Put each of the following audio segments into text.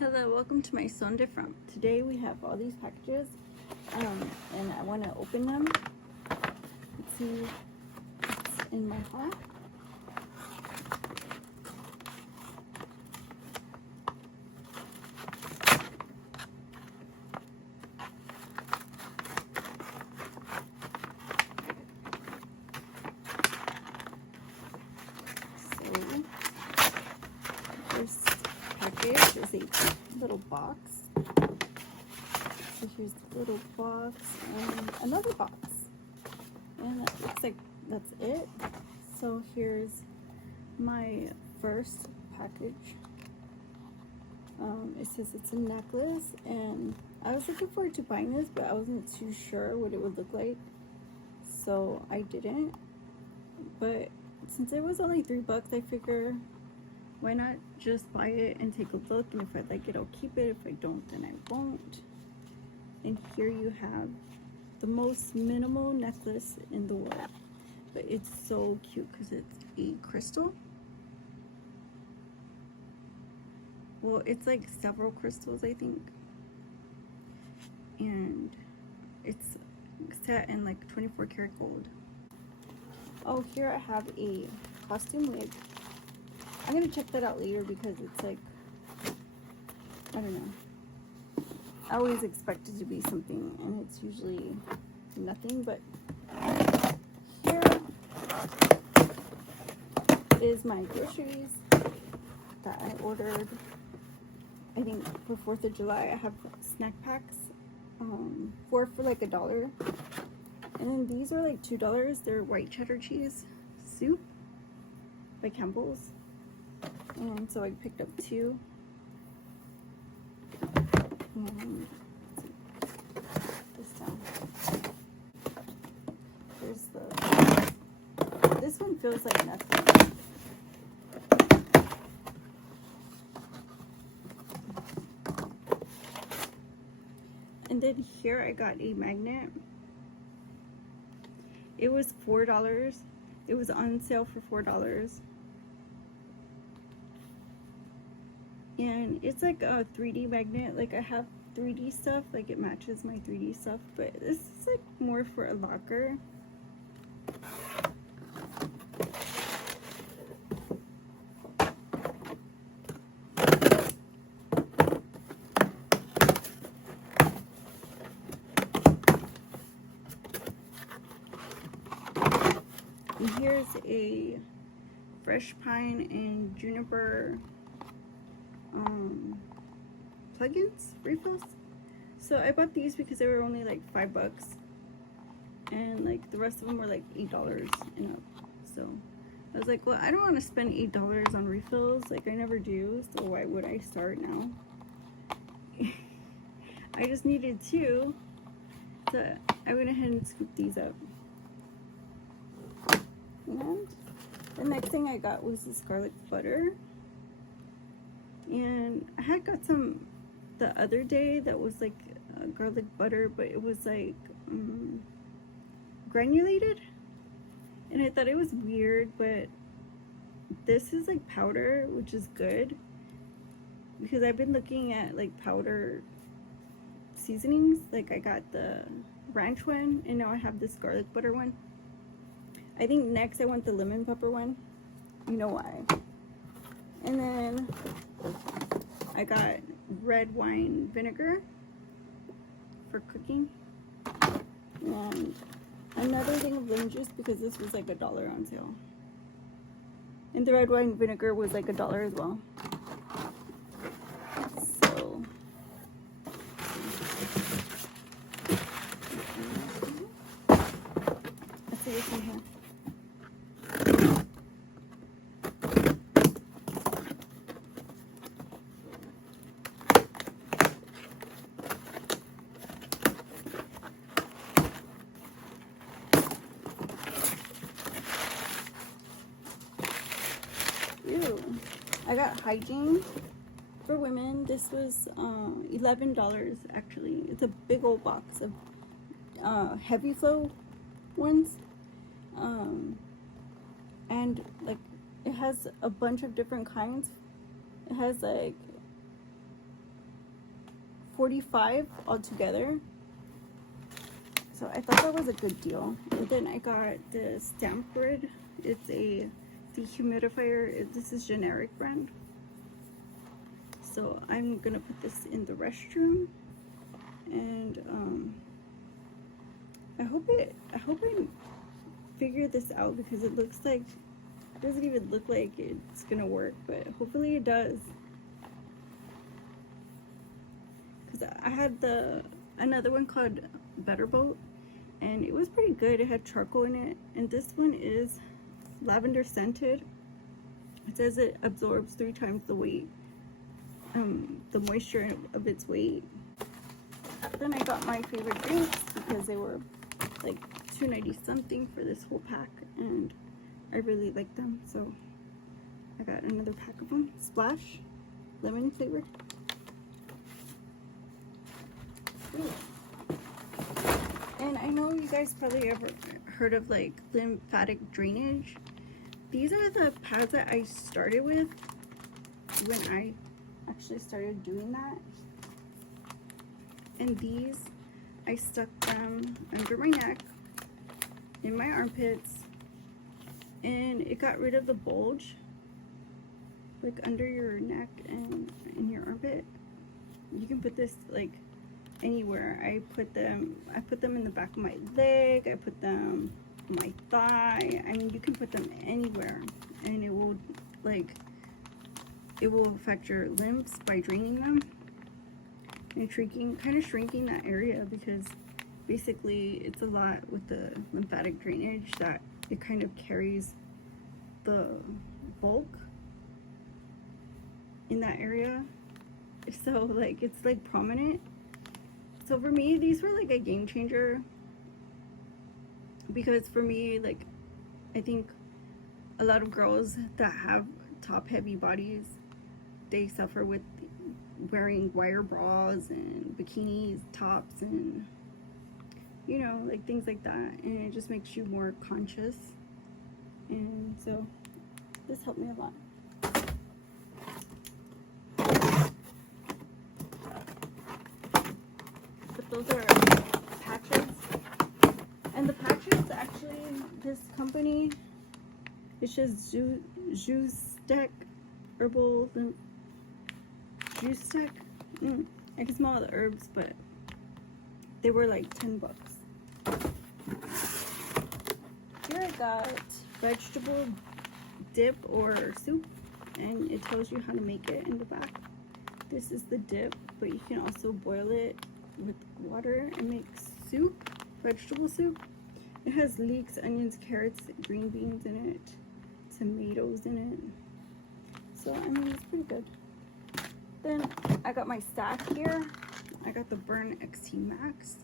Hello, welcome to my Son de Front. Today we have all these packages, and I want to open them. Let's see what's in my haul. So, first package is a little box. So here's the little box and another box. And that looks like that's it. So here's my first package. It says it's a necklace, and I was looking forward to buying this, but I wasn't too sure what it would look like, so I didn't. But since it was only $3, I figure why not just buy it and take a look, and if I like it, I'll keep it. If I don't, then I won't. And here you have the most minimal necklace in the world, but it's so cute because it's a crystal. Well, it's like several crystals, I think, and it's set in like 24 karat gold. Oh, here I have a costume wig. I'm gonna check that out later because it's like, I don't know, I always expect it to be something, and it's usually nothing. But here is my groceries that I ordered. I think for 4th of July. I have snack packs, 4 for like $1, and then these are like $2. They're white cheddar cheese soup by Campbell's, and so I picked up 2. And this down. Here's this one feels like nothing. And then here I got a magnet. It was $4. It was on sale for $4. And it's like a 3D magnet. Like I have 3D stuff, like it matches my 3D stuff, but this is like more for a locker. And here's a fresh pine and juniper plugins refills. So I bought these because they were only like $5, and like the rest of them were like $8 and up. So I was like, well, I don't want to spend $8 on refills, like I never do, so why would I start now? I just needed 2, so I went ahead and scooped these up. And the next thing I got was this garlic butter, and I had got some the other day that was like garlic butter, but it was like granulated, and I thought it was weird, but this is like powder, which is good because I've been looking at like powder seasonings. Like I got the ranch one, and now I have this garlic butter one. I think next I want the lemon pepper one. You know why. And then I got red wine vinegar for cooking, and another thing of lemon juice because this was like $1 on sale, and the red wine vinegar was like $1 as well. So let's see what's in here. Ew. I got hygiene for women. This was $11 actually. It's a big old box of heavy flow ones, and like it has a bunch of different kinds. It has like $45 altogether. So I thought that was a good deal. And then I got the stamp grid. It's a dehumidifier. This is generic brand. So I'm gonna put this in the restroom, and I hope I figure this out, because it looks like, it doesn't even look like it's gonna work, but hopefully it does. Because I had another one called Better Boat, and it was pretty good. It had charcoal in it, and this one is lavender scented. It says it absorbs 3 times the weight, the moisture of its weight. Then I got my favorite drinks because they were like $2.90 something for this whole pack, and I really like them, so I got another pack of them. Splash, lemon flavored. Ooh. And I know you guys probably ever heard of like lymphatic drainage. These are the pads that I started with when I actually started doing that. And these, I stuck them under my neck, in my armpits, and it got rid of the bulge, like under your neck and in your armpit. You can put this like anywhere. I put them in the back of my leg, I put them on my thigh. I mean, you can put them anywhere, and it will affect your lymphs by draining them and kind of shrinking that area, because basically it's a lot with the lymphatic drainage that it kind of carries the bulk in that area, so like it's like prominent. So for me, these were like a game changer, because for me, like, I think a lot of girls that have top heavy bodies, they suffer with wearing wire bras and bikinis, tops, and you know, like things like that, and it just makes you more conscious. And so this helped me a lot. But those are patches, and the patches, actually, this company, it's just Juicetech herbal Juicetech. I can smell the herbs, but they were like $10. Here I got vegetable dip or soup, and it tells you how to make it in the back. This is the dip, but you can also boil it with water and make soup, vegetable soup. It has leeks, onions, carrots, green beans in it, tomatoes in it. So I mean, it's pretty good. Then I got my stack here. I got the Burn XT Max,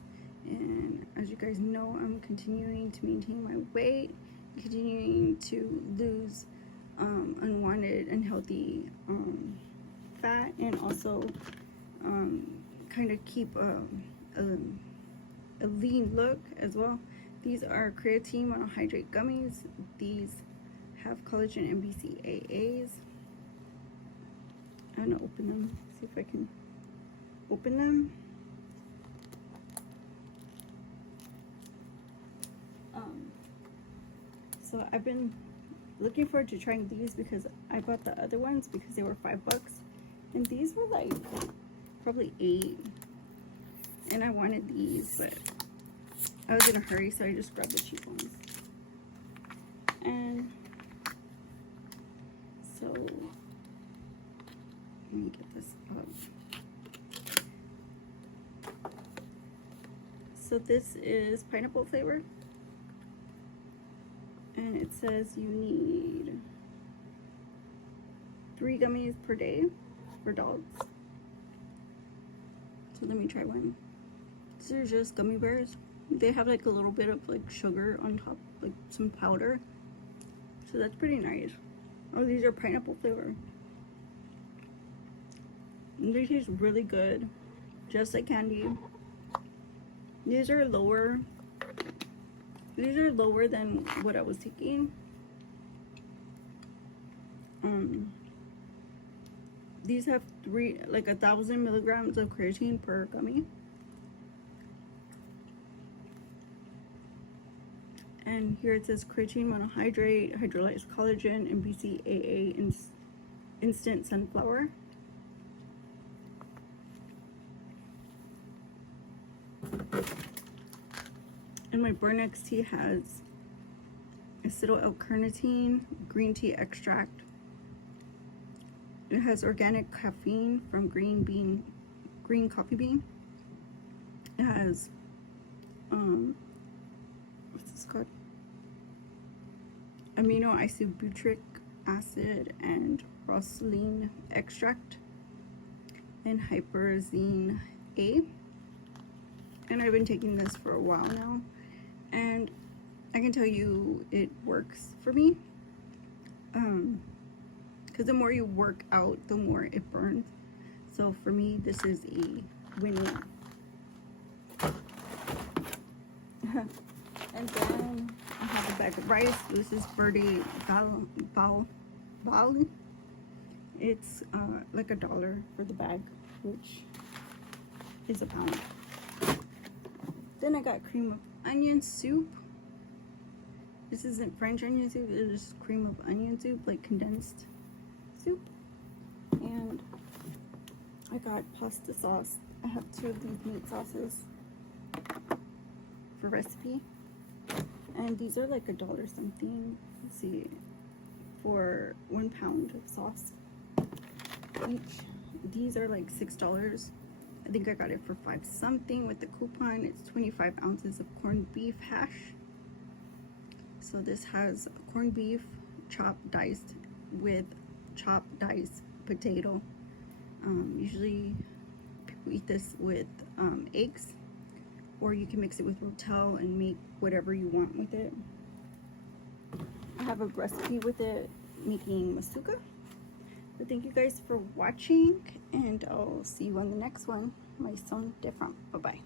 and as you guys know, I'm continuing to maintain my weight, continuing to lose unwanted, unhealthy fat, and also kind of keep a lean look as well. These are creatine monohydrate gummies. These have collagen and BCAAs. I'm gonna open them, see if I can open them. So I've been looking forward to trying these, because I bought the other ones because they were $5, and these were like probably $8, and I wanted these, but I was in a hurry, so I just grabbed the cheap ones. And so let me get this up. So this is pineapple flavor, and it says you need 3 gummies per day for dogs. So let me try one. These are just gummy bears. They have like a little bit of like sugar on top, like some powder, so that's pretty nice. Oh, these are pineapple flavor. And they taste really good, just like candy. These are lower than what I was taking. these have 1,000 milligrams of creatine per gummy. And here it says creatine monohydrate, hydrolyzed collagen, and BCAA instant sunflower. And my Burn XT has acetyl L-carnitine, green tea extract. It has organic caffeine from green coffee bean. It has what's this called? Amino isobutyric acid and rosylene extract and hyperzine A. And I've been taking this for a while now, and I can tell you it works for me. Because the more you work out, the more it burns. So for me, this is a win-win. And then I have a bag of rice. This is Verde Bal. It's like $1 for the bag, which is a pound. Then I got cream of onion soup. This isn't French onion soup, it is cream of onion soup, like condensed soup. And I got pasta sauce. I have 2 of these meat sauces for recipe. And these are like $1 something. Let's see, for 1 pound of sauce each. These are like $6. I think I got it for 5 something with the coupon. It's 25 ounces of corned beef hash. So this has corned beef chopped diced with chopped diced potato. Usually people eat this with eggs, or you can mix it with rotel and make whatever you want with it. I have a recipe with it making masuka. So thank you guys for watching, and I'll see you on the next one. My son different. Bye bye.